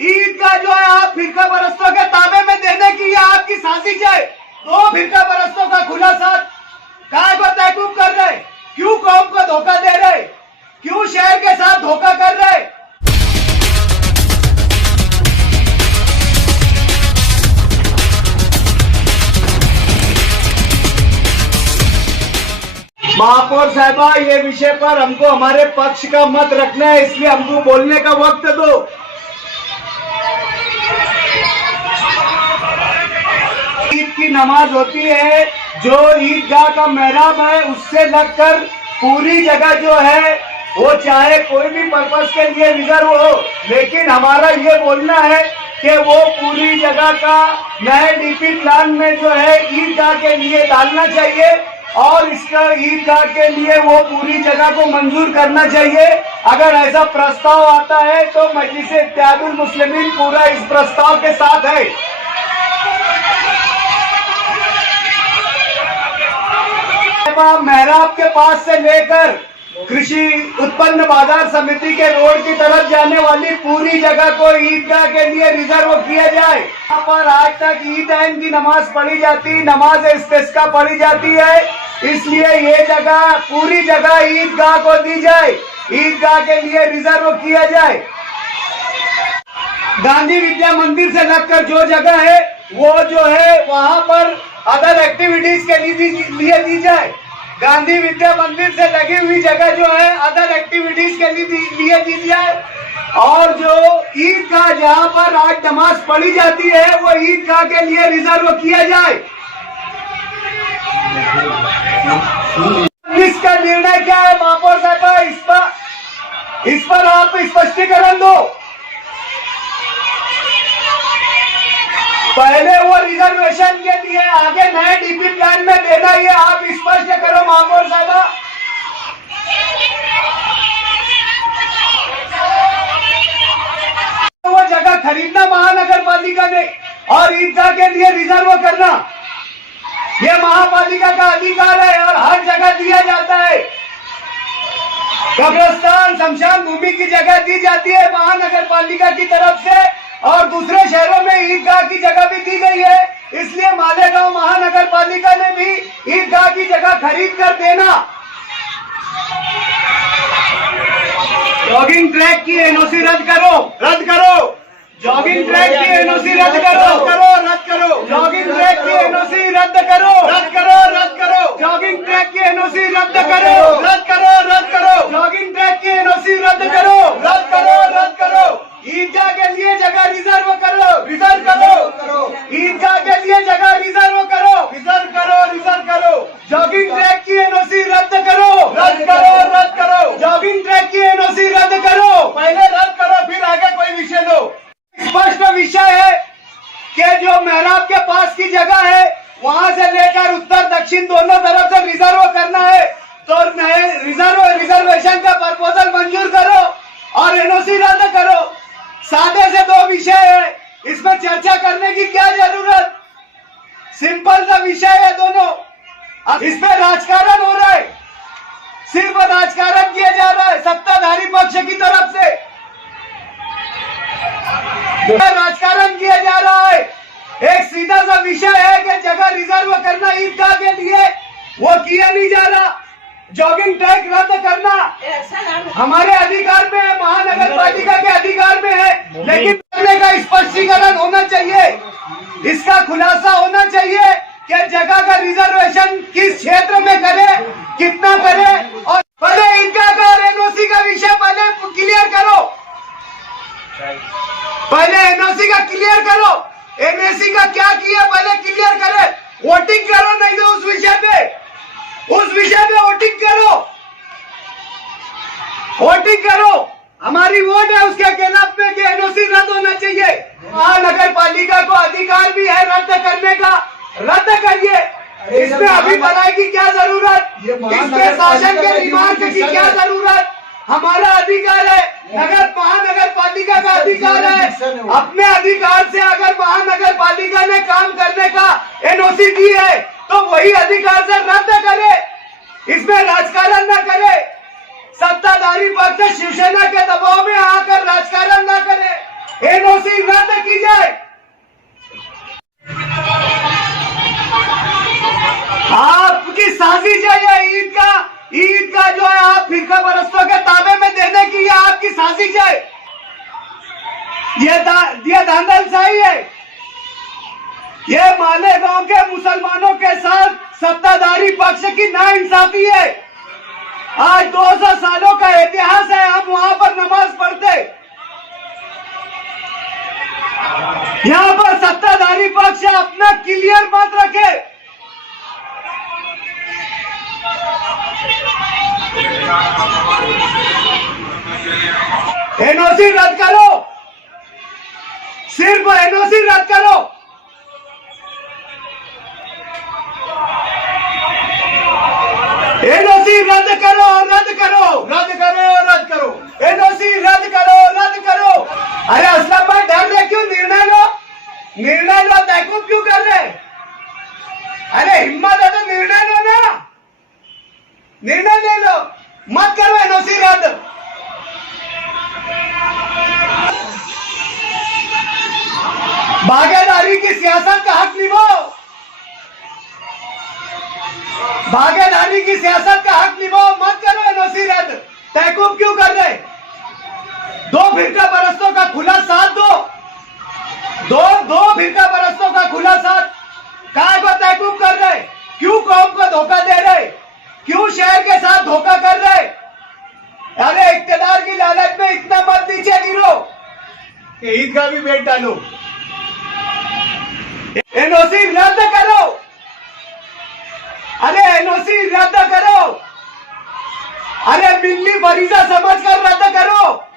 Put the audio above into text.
ईदगाह जो है आप फिरका परस्तों के ताबे में देने की यह आपकी साजिश है। दो फिरका परस्तों का खुला साथ काय को तहकूब कर रहे, क्यों कौम को धोखा दे रहे, क्यों शहर के साथ धोखा कर रहे। महापौर साहिबा, ये विषय पर हमको हमारे पक्ष का मत रखना है, इसलिए हमको बोलने का वक्त दो। ईद की नमाज होती है, जो ईदगाह का मेहराब है उससे लगकर पूरी जगह जो है वो चाहे कोई भी पर्पस के लिए रिजर्व हो, लेकिन हमारा ये बोलना है कि वो पूरी जगह का नए डीपी प्लान में जो है ईदगाह के लिए डालना चाहिए और इसका ईदगाह के लिए वो पूरी जगह को मंजूर करना चाहिए। अगर ऐसा प्रस्ताव आता है तो मजलिस इत्तेहादुल मुस्लिमीन पूरा इस प्रस्ताव के साथ है। मेहराब के पास से लेकर कृषि उत्पन्न बाजार समिति के रोड की तरफ जाने वाली पूरी जगह को ईदगाह के लिए रिजर्व किया जाए। यहाँ पर आज तक ईदैन की नमाज पढ़ी जाती, नमाज इस्तिस्का पढ़ी जाती है, इसलिए ये जगह पूरी जगह ईदगाह को दी जाए, ईदगाह के लिए रिजर्व किया जाए। गांधी विद्या मंदिर से लगकर जो जगह है वो जो है वहाँ पर अदर एक्टिविटीज के लिए दी जाए। गांधी विद्या मंदिर से लगी हुई जगह जो है अदर एक्टिविटीज के लिए दी जाए और जो ईदगाह जहाँ पर आज नमाज पढ़ी जाती है वो ईदगाह के लिए रिजर्व किया जाए। इसका निर्णय क्या है महापौर साहब, इस पर आप स्पष्टीकरण दो। पहले वो रिजर्वेशन के लिए आगे नए डीपी प्लान में देना, ये आप स्पष्ट करो महापौर साहब। वो जगह खरीदना महानगर पालिका ने और ईदगाह के लिए रिजर्व करना ये महापालिका का अधिकार है और हर जगह दिया जाता है। कब्रिस्तान शमशान भूमि की जगह दी जाती है महानगर पालिका की तरफ से और दूसरे शहरों में ईदगाह की जगह भी दी गई है, इसलिए मालेगांव महानगर पालिका ने भी ईदगाह की जगह खरीद कर देना। जॉगिंग ट्रैक की एनओसी रद्द करो, रद्द करो। जॉगिंग ट्रैक की एनओसी रद्द करो, रद्द करो। जॉगिंग ट्रैक की एनओसी रद्द करो, रद्द करो, रद्द करो। जॉगिंग ट्रैक की एनओसी रद्द करो, रद्द करो, रद्द करो। जॉगिंग ट्रैक की एनओसी रद्द करो, रद्द करो, रद्द करो। ईदगाह के लिए जगह रिजर्व करो, रिजर्व करो। ईदगाह के लिए जगह रिजर्व करो, रिजर्व करो, रिजर्व करो। जॉगिंग ट्रैक की एनओसी रद्द करो, रद्द करो, रद्द करो। जॉगिंग ट्रैक की एनओसी रद्द करो, पहले रद्द करो फिर आगे कोई विषय लो। स्पष्ट विषय है कि जो मेहराब के पास की जगह है वहां से लेकर उत्तर दक्षिण दोनों तरफ से रिजर्व करना है, तो नए रिजर्वेशन का प्रपोजल मंजूर करो और एनओसी रद्द करो। सादे से दो विषय है, इसमें चर्चा करने की क्या जरूरत, सिंपल सा विषय है दोनों। अब इसमें राजकारण हो रहा है, सिर्फ राजकारण किया जा रहा है सत्ताधारी पक्ष की तरफ से, राजकारण किया जा रहा है। एक सीधा सा विषय है कि जगह रिजर्व करना ईदगाह के लिए, वो किया नहीं जा रहा। जॉगिंग ट्रैक रद्द करना हमारे अधिकार में है, महानगर पालिका के अधिकार में है, लेकिन करने का स्पष्टीकरण होना चाहिए, इसका खुलासा होना चाहिए कि जगह का रिजर्वेशन किस क्षेत्र में करे, कितना करे और पहले ईदगाह का और एनओसी का विषय पहले क्लियर करो, पहले एनओसी का क्लियर करो, एनओसी का क्या किया पहले क्लियर करे। वोटिंग करो नहीं तो उस विषय पे वोटिंग करो, वोटिंग करो। हमारी वोट है उसके खिलाफ में कि एनओसी रद्द होना चाहिए। महानगर पालिका को अधिकार भी है रद्द करने का, रद्द करिए। इसमें अभी बनाई की क्या जरूरत, इसमें शासन के रिमार्क की क्या जरूरत, हमारा अधिकार है, महानगर पालिका का अधिकार है। अपने अधिकार से अगर महानगर पालिका ने काम करने का एनओसी दी है तो वही अधिकार से रद्द करे, इसमें राजकारण न करे। सत्ताधारी पक्ष शिवसेना के दबाव में आकर राजकारण न करे, एनओसी एनओसी रद्द की जाए। आपकी साजिश है ये ईद का जो है आप फिरका परस्तों के ताबे में देने की ये आपकी साजिश है। ये धांधलशाही है। ये मालेगांव के मुसलमानों के साथ सत्ताधारी पक्ष की नाइंसाफी है। आज 200 सालों का इतिहास है, हम वहां पर नमाज पढ़ते। यहाँ पर सत्ताधारी पक्ष अपना क्लियर बात रखे। एनओसी रद्द करो, सिर्फ एनओसी रद्द करो। एनओसी रद्द करो, रद्द करो, रद्द करो, रद्द करो, एनओसी रद्द करो, रद्द करो। अरे असलम भाई डर रहे क्यों? निर्णय लो, तहकूब क्यों कर रहे? अरे हिम्मत है तो निर्णय लो ना, निर्णय ले लो, मत करो एनओसी रद्द। भागीदारी की सियासत का हक निभाओ, भागीदारी की सियासत का हक निभाओ, मत करो एनओसी रद्द। तहकूब क्यों कर रहे? दो फिरका परस्तों का खुला साथ दो, दो फिरका परस्तों का खुला साथ। काय को तहकूब कर रहे? क्यों कौम को धोखा दे रहे? क्यों शहर के साथ धोखा कर रहे? अरे इख्तियार की लालच में इतना मत नीचे गिरो कि ईद का भी वेट डालो। एनओसी रद्द करो, अरे एनओसी रद्द करो, अरे मिल्ली फरीजा समझकर रद्द करो।